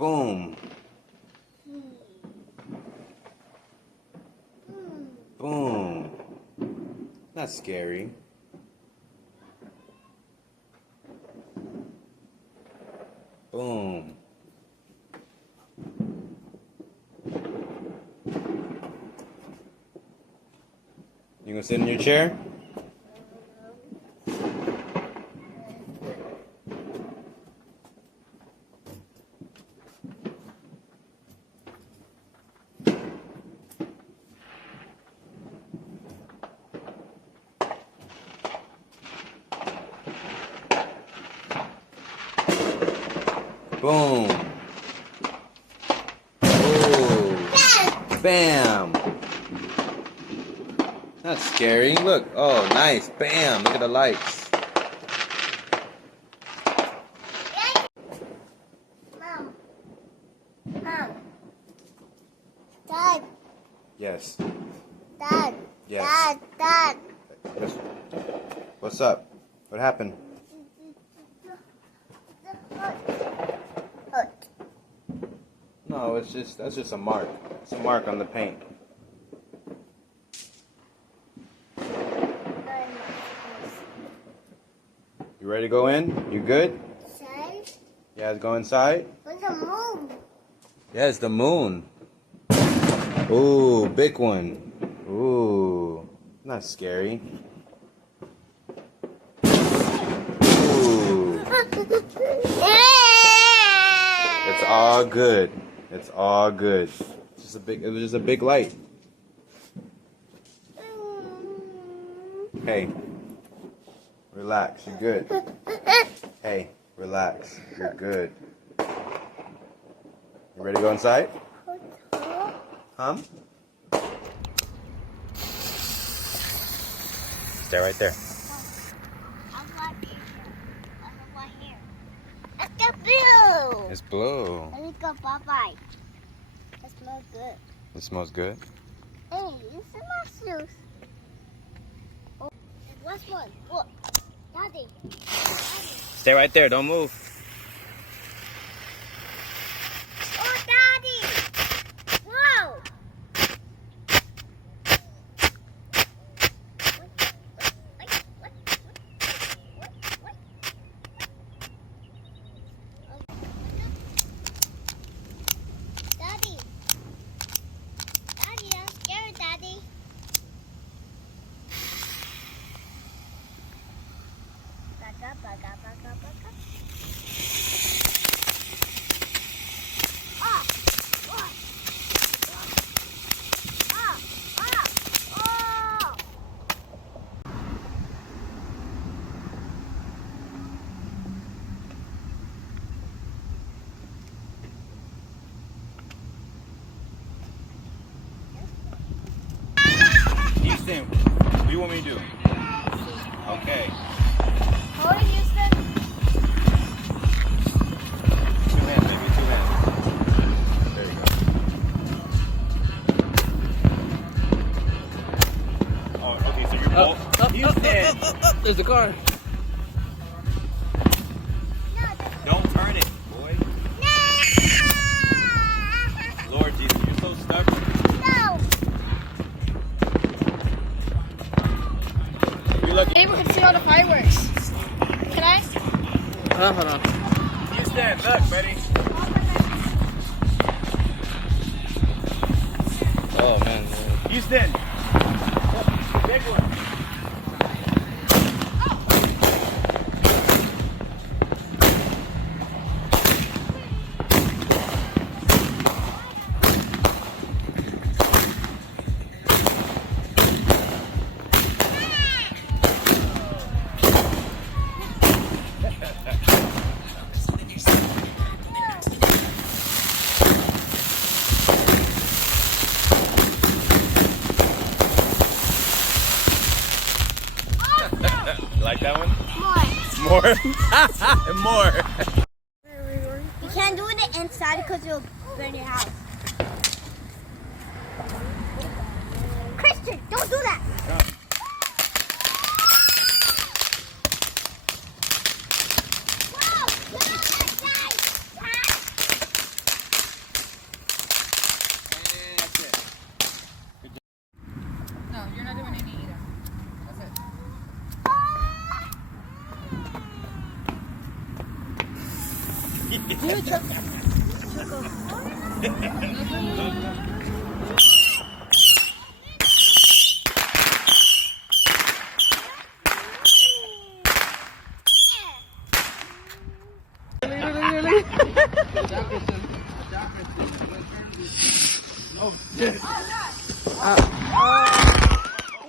Boom. Boom. Not scary. Boom. You gonna sit in your chair? Boom. Ooh. Bam. That's scary. Look. Oh, nice. Bam. Look at the lights. Mom. Mom. Dad. Yes. Dad. Yes. Dad. Yes. What's up? What happened? Hurt. No, that's just a mark. It's a mark on the paint. You ready to go in? You good? Inside? Yeah, let's go inside. Where's the moon? Yeah, it's the moon. Ooh, big one. Ooh, not scary. Ooh, it's all good. It's all good. It was just a big light. Hey, relax. You're good. Hey, relax. You're good. You ready to go inside? Huh? Stay right there. It's the blue. It's blue. Let me go bye-bye. It smells good. It smells good. Hey, this is my shoes. Oh, and last one. Look. Daddy. Stay right there. Don't move. Oh, Daddy. Whoa. Daddy. Daddy, I'm scared, Daddy. Back up, back up, back up, back up. Ah! Ah! Ah! Ah! Ah! Houston, what do you want me to do? Okay. Hold it, Houston. Two hands, baby. Two hands. There you go. Oh, okay. So you're both. Houston, There's the car. don't turn it, boy. Lord Jesus, you're so stubborn. No! You look. Neighborhood see all the fireworks. Can I? Hold on. Houston, look, buddy. Oh man. Houston. Big one. Like that one? More. More? More. You can't do it inside because you'll burn your house. Christian, don't do that. Whoa, Do it, Choco.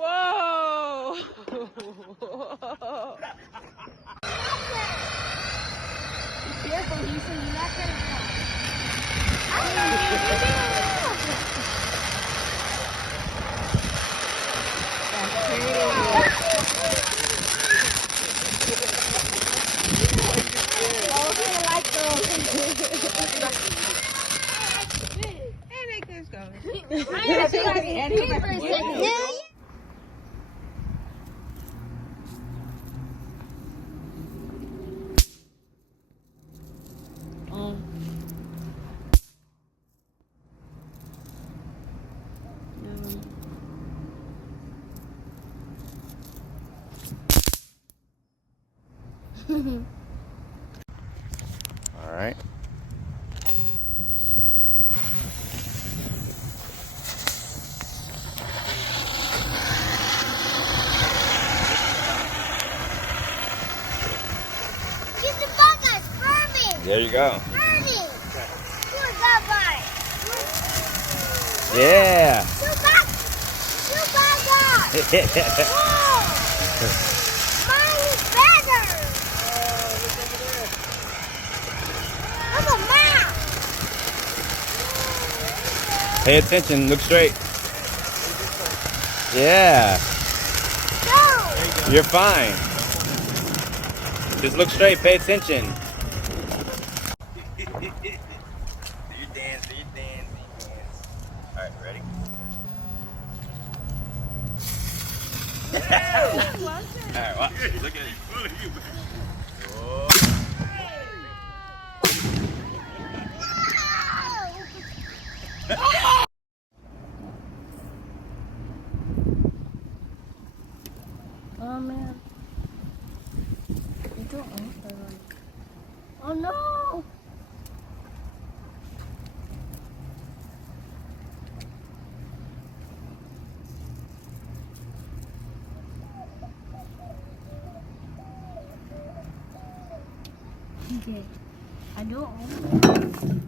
Whoa! Be careful, Lisa. You're not gonna All right. Get the buggers, Furby! There you go. Furby! Good, bye-bye. Yeah. Two buggers! Whoa! Mine is better! Look at mine! Pay attention. Look straight. Yeah. Go! You're fine. Just look straight. Pay attention. You dance. All right, ready? All right, watch. Look at it. Oh man. You don't want that one. Oh no! Okay. I don't want that.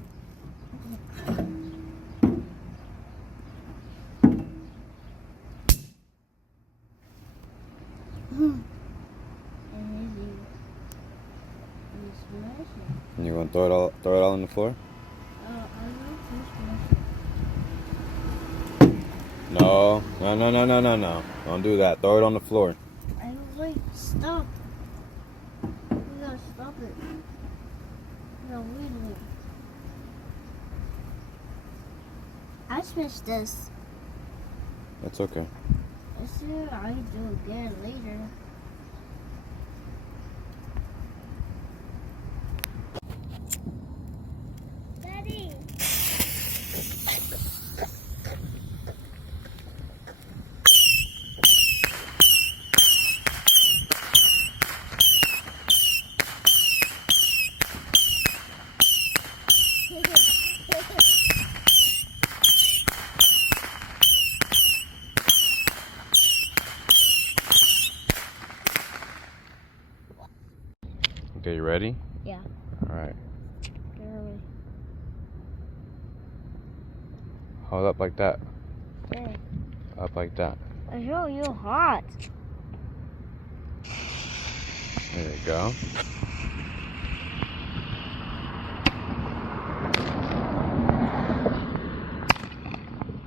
You want to throw it all on the floor? No. Don't do that. Throw it on the floor. I was like, stop. You gotta stop it. No, wait. I switched this. That's okay. I said I do again later. Daddy. Okay, you ready? Yeah. All right. Really? Hold up like that. Okay. Up like that. I show you hot. There you go.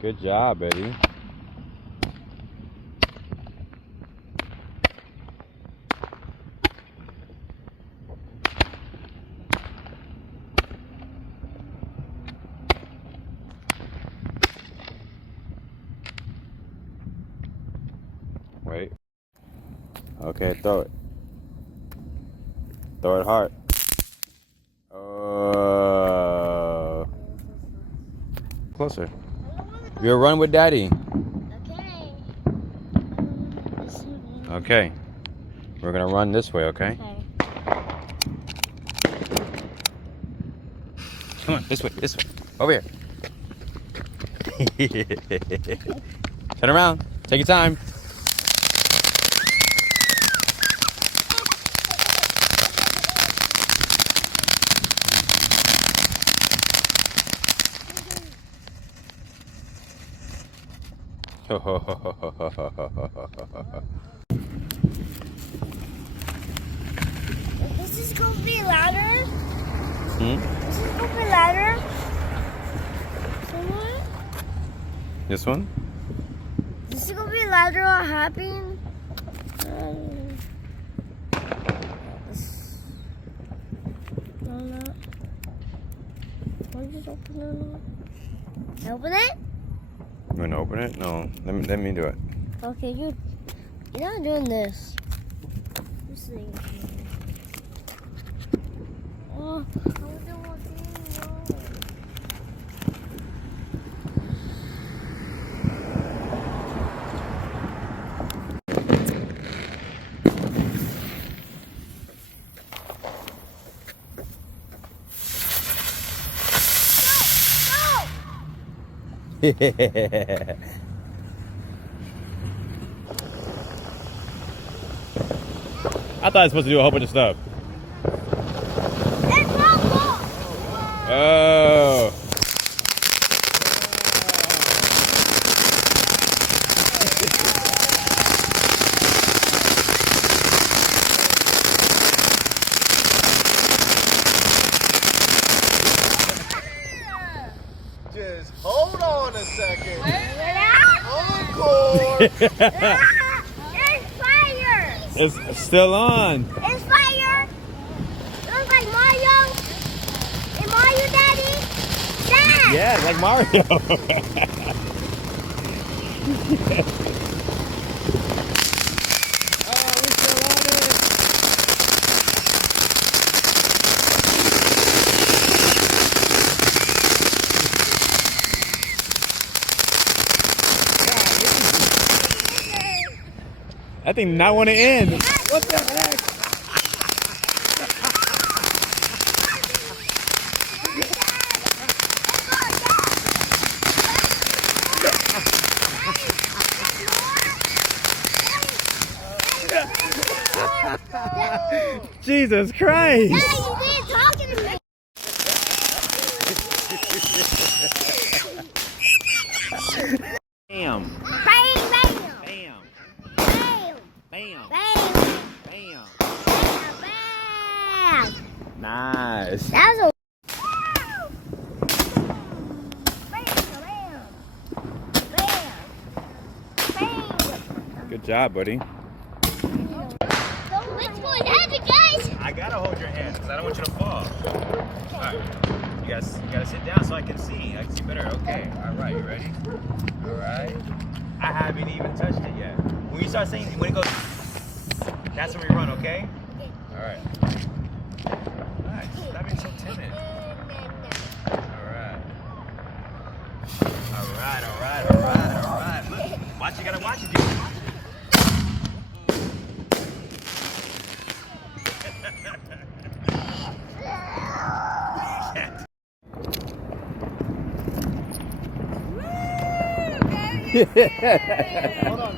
Good job, Eddie. Wait. Okay, throw it. Throw it hard. Closer. You'll run with Daddy. Okay. Okay. We're gonna run this way, okay? Okay. Come on, this way, over here. Turn around. Take your time. This is gonna be louder. Hmm? This is gonna be louder. Someone? This one? This is gonna be louder or happy. No. Why just open it? Open it? You wanna open it? No. Let me do it. Okay, you're not doing this. This thing. Oh, I wonder what I thought I was supposed to do a whole bunch of stuff. It's wrong. Oh. Just hold on a second. There's fire. It's still on. It's fire. Looks like Mario. And Mario, Daddy. Dad. Yeah, it's like Mario. That thing did not want to end. What the heck? Jesus Christ! Daddy, you didn't talking to me. Bam! Bang, bang. Bam! Bam. Bam! Bang. Bam! Bang. Nice. That was a Good job, buddy. Which one has it, guys? I gotta hold your hand because I don't want you to fall. All right. You gotta sit down so I can see. I can see better. Okay. All right. You ready? All right. I haven't even touched it yet. When you start saying, when it goes, that's when we run. Okay. All right. Nice. Stop being so timid. All right. All right. All right. All right. All right. Look. Watch. You gotta watch it, dude. Hold on.